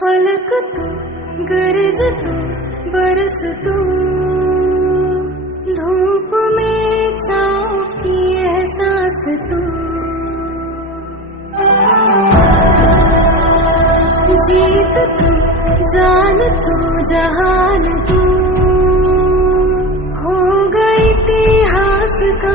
फलक तू, गरज तू, बरस तू, धूप में छाँव की एहसास तू, जीत तू, जान तू, जहान तू, हो गई इतिहास का